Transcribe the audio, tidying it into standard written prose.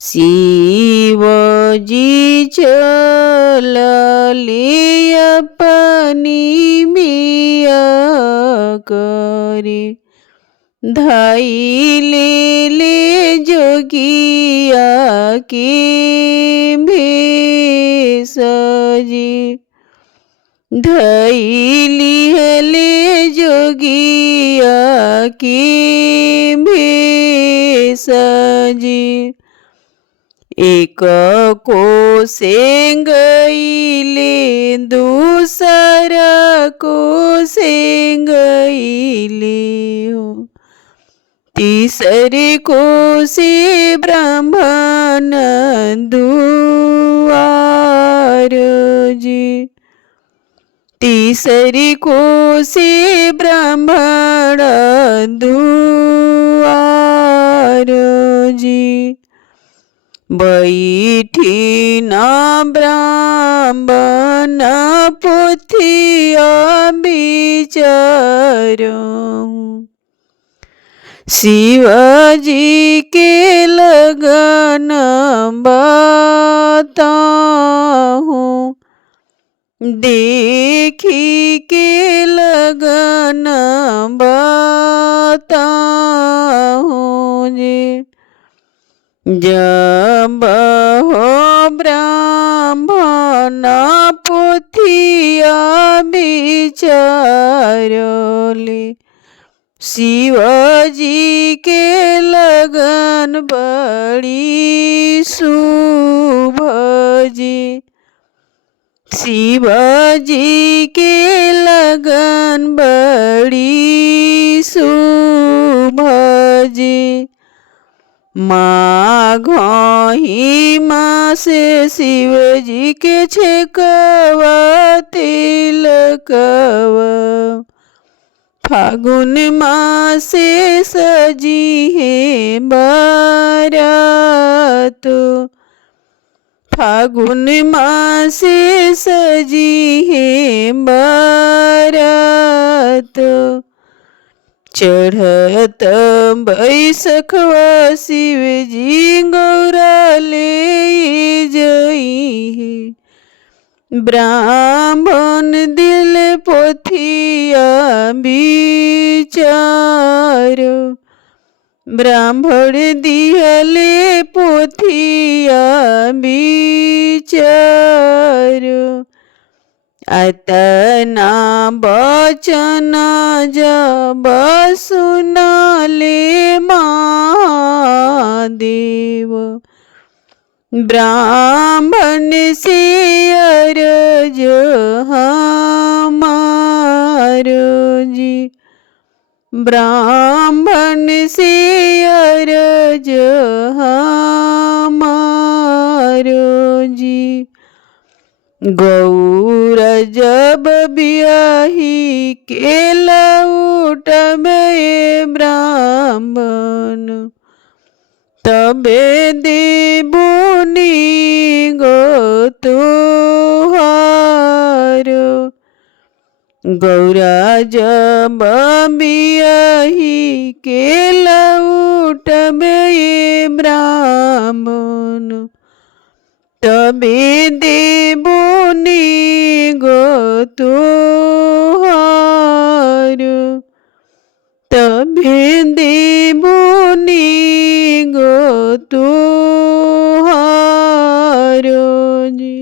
शिवजी चलले अपनी मिया करे, धाई ले जोगिया के भेष जी। धैली हले जोगिया के भेष जी। एक को सेंगईले दूसरा को सेंगईले हो, तीसरे को से ब्राह्मण दुआर जी। तीसरी को से ब्राह्मण दुआर जी। बैठी न ब्राह्मण पोथिया बिचारूं, शिवजी के लगन बताऊं। देखी के लगन बताऊं जी। जब हो ब्राह्मण पोथिया बिचारले, शिवजी के लगन बड़ी शुभ जी। शिवजी के लगन बड़ी शुभ जी। माघही मास शिवजी के छेकवा तिलकवा, फागुन मासे सजी है बारात। फागुन मासे सजी है बारात। चढ़त बैसखवा शिवजी गौरा ले जई है, ब्राह्मण दिल पोथिया बिचारो। ब्राह्मण दिहले पोथिया बिचारो। अतना बचन जब सुनले महादेव, ब्राह्मण से अरज हमारो जी। ब्राह्मण से अरज हमारो जी। गौर जब ब्याही के लौट में ब्राह्मण, तबे देबुनी गो तुहारो। गौरा जब ब्याही के लौट में ब्राह्मण, तबे देबुनी गो तुहारो। तबे देबुनी गो तुहारो जी।